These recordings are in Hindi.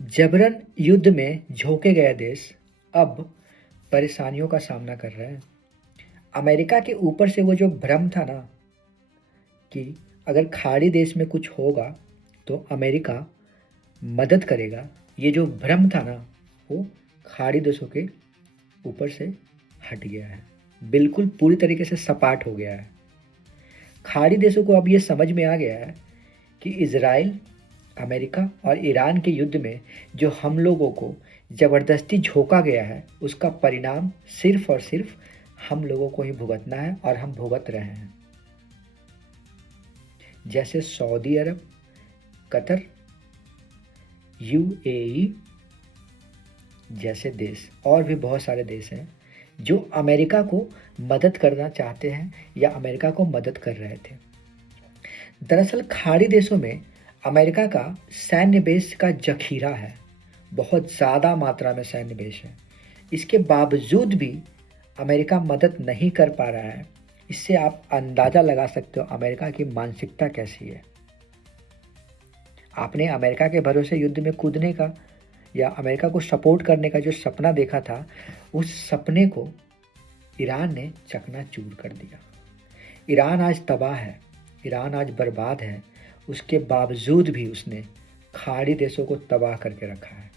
जबरन युद्ध में झोंके गए देश अब परेशानियों का सामना कर रहे हैं। अमेरिका के ऊपर से वो जो भ्रम था ना कि अगर खाड़ी देश में कुछ होगा तो अमेरिका मदद करेगा, ये जो भ्रम था ना वो खाड़ी देशों के ऊपर से हट गया है। बिल्कुल पूरी तरीके से सपाट हो गया है। खाड़ी देशों को अब ये समझ में आ गया है कि इज़राइल, अमेरिका और ईरान के युद्ध में जो हम लोगों को ज़बरदस्ती झोंका गया है, उसका परिणाम सिर्फ़ और सिर्फ़ हम लोगों को ही भुगतना है और हम भुगत रहे हैं। जैसे सऊदी अरब, कतर, यूएई जैसे देश और भी बहुत सारे देश हैं जो अमेरिका को मदद करना चाहते हैं या अमेरिका को मदद कर रहे थे। दरअसल खाड़ी देशों में अमेरिका का सैन्य बेस का ज़ख़ीरा है, बहुत ज़्यादा मात्रा में सैन्य बेस है। इसके बावजूद भी अमेरिका मदद नहीं कर पा रहा है। इससे आप अंदाज़ा लगा सकते हो अमेरिका की मानसिकता कैसी है। आपने अमेरिका के भरोसे युद्ध में कूदने का या अमेरिका को सपोर्ट करने का जो सपना देखा था, उस सपने को ईरान ने चकनाचूर कर दिया। ईरान आज तबाह है, ईरान आज बर्बाद है, उसके बावजूद भी उसने खाड़ी देशों को तबाह करके रखा है।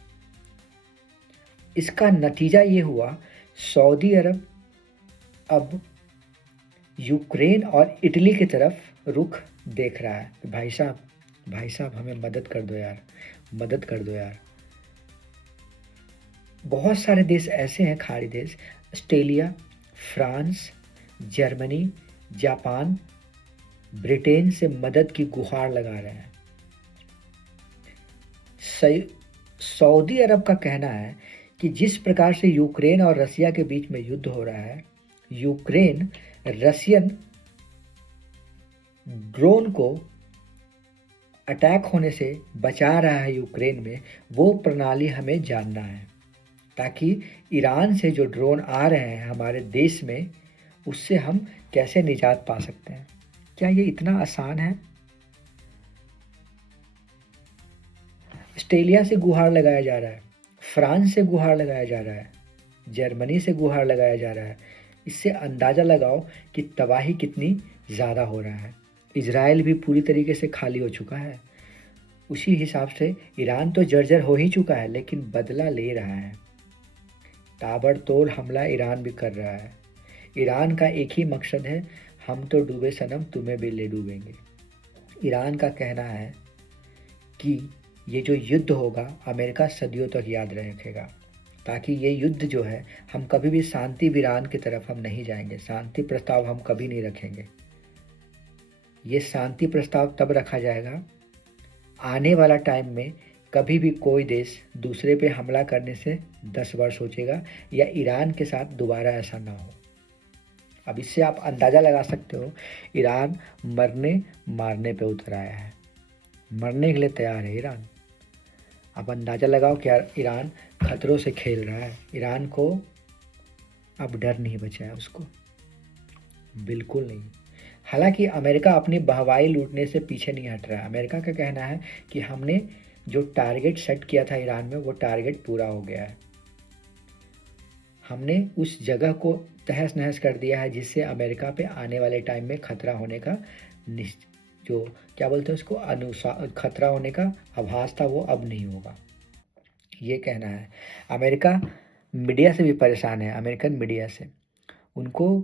इसका नतीजा ये हुआ, सऊदी अरब अब यूक्रेन और इटली की तरफ रुख देख रहा है कि भाई साहब हमें मदद कर दो यार, मदद कर दो यार। बहुत सारे देश ऐसे हैं खाड़ी देश, Australia, France, Germany, Japan, Britain से मदद की गुहार लगा रहे हैं। सऊदी अरब का कहना है कि जिस प्रकार से यूक्रेन और रसिया के बीच में युद्ध हो रहा है, यूक्रेन रसियन ड्रोन को अटैक होने से बचा रहा है यूक्रेन में, वो प्रणाली हमें जानना है ताकि ईरान से जो ड्रोन आ रहे हैं हमारे देश में, उससे हम कैसे निजात पा सकते हैं। क्या ये इतना आसान है? ऑस्ट्रेलिया से गुहार लगाया जा रहा है, फ्रांस से गुहार लगाया जा रहा है, जर्मनी से गुहार लगाया जा रहा है। इससे अंदाज़ा लगाओ कि तबाही कितनी ज़्यादा हो रहा है। इज़राइल भी पूरी तरीके से खाली हो चुका है। उसी हिसाब से ईरान तो जर्जर हो ही चुका है, लेकिन बदला ले रहा है। ताबड़तोड़ हमला ईरान भी कर रहा है। ईरान का एक ही मकसद है, हम तो डूबे सनम तुम्हें भी ले डूबेंगे। ईरान का कहना है कि ये जो युद्ध होगा अमेरिका सदियों तक याद रखेगा, ताकि ये युद्ध जो है हम कभी भी शांति विराम की तरफ हम नहीं जाएंगे, शांति प्रस्ताव हम कभी नहीं रखेंगे। ये शांति प्रस्ताव तब रखा जाएगा आने वाला टाइम में, कभी भी कोई देश दूसरे पे हमला करने से 10 बार सोचेगा या ईरान के साथ दोबारा ऐसा ना हो। अब इससे आप अंदाज़ा लगा सकते हो ईरान मरने मारने पे उतर आया है, मरने के लिए तैयार है ईरान। अब अंदाज़ा लगाओ क्या ईरान खतरों से खेल रहा है। ईरान को अब डर नहीं बचा है उसको, बिल्कुल नहीं। हालांकि अमेरिका अपनी बहवाई लूटने से पीछे नहीं हट रहा है। अमेरिका का कहना है कि हमने जो टारगेट सेट किया था ईरान में, वो टारगेट पूरा हो गया है। हमने उस जगह को तहस नहस कर दिया है जिससे अमेरिका पे आने वाले टाइम में खतरा होने का जो क्या बोलते हैं उसको खतरा होने का आभास था, वो अब नहीं होगा, ये कहना है। अमेरिका मीडिया से भी परेशान है, अमेरिकन मीडिया से। उनको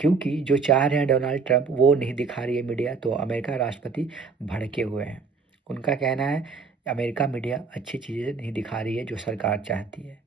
क्योंकि जो चाह रहे हैं डोनाल्ड ट्रंप वो नहीं दिखा रही है मीडिया, तो अमेरिका राष्ट्रपति भड़के हुए हैं। उनका कहना है अमेरिका मीडिया अच्छी चीज़ें नहीं दिखा रही है जो सरकार चाहती है।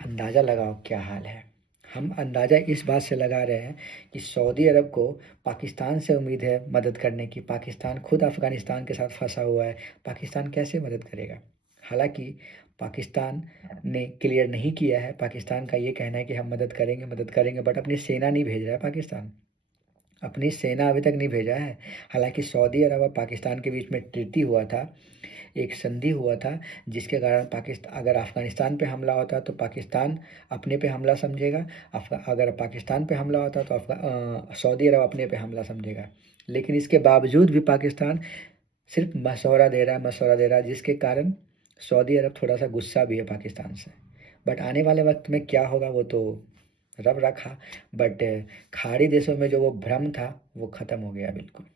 अंदाज़ा लगाओ क्या हाल है। हम अंदाज़ा इस बात से लगा रहे हैं कि सऊदी अरब को पाकिस्तान से उम्मीद है मदद करने की। पाकिस्तान खुद अफ़गानिस्तान के साथ फंसा हुआ है, पाकिस्तान कैसे मदद करेगा। हालांकि पाकिस्तान ने क्लियर नहीं किया है, पाकिस्तान का ये कहना है कि हम मदद करेंगे, बट अपनी सेना नहीं भेज रहा है पाकिस्तान, अपनी सेना अभी तक नहीं भेजा है। हालांकि सऊदी अरब और पाकिस्तान के बीच में ट्रीटी हुआ था, एक संधि हुआ था, जिसके कारण पाकिस्तान अगर अफ़गानिस्तान पे हमला होता तो पाकिस्तान अपने पे हमला समझेगा, अगर पाकिस्तान पे हमला होता तो सऊदी अरब अपने पे हमला समझेगा। लेकिन इसके बावजूद भी पाकिस्तान सिर्फ मशवरा दे रहा है, जिसके कारण सऊदी अरब थोड़ा-सा गुस्सा भी है पाकिस्तान से। बट आने वाले वक़्त में क्या होगा वो तो रब रखा। बट खाड़ी देशों में जो वो भ्रम था, वो ख़त्म हो गया बिल्कुल।